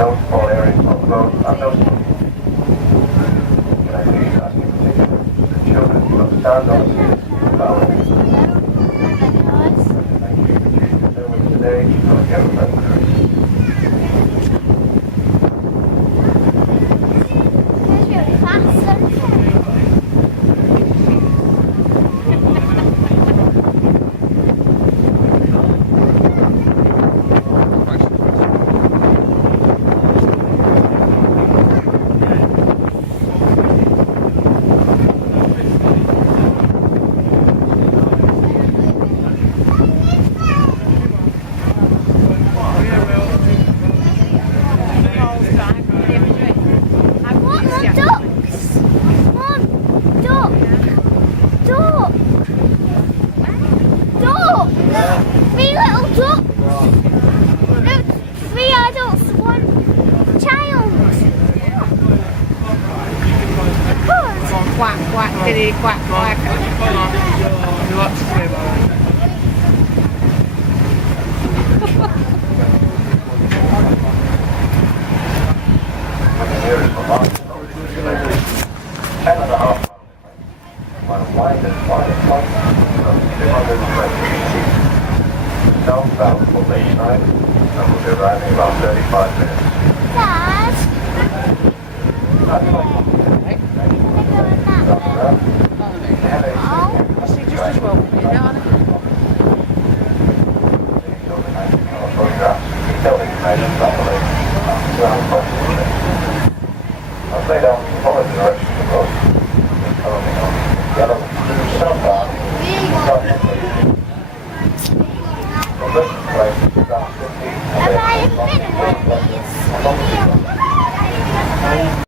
No small areas of road and no can I please ask in particular the children to stand on the flower. Thank you for choosing to know us today. I'll give a present. Quack, quack, diddy, quack, quack. Nearest Vermont, 10.5 miles wide and from 220 feet. Southbound for Lakeside, and will be arriving about 35 minutes. Dad, She just as well, you know. I'll say down, follow the direction of the road. Coming on yellow to southbound. From this place, down.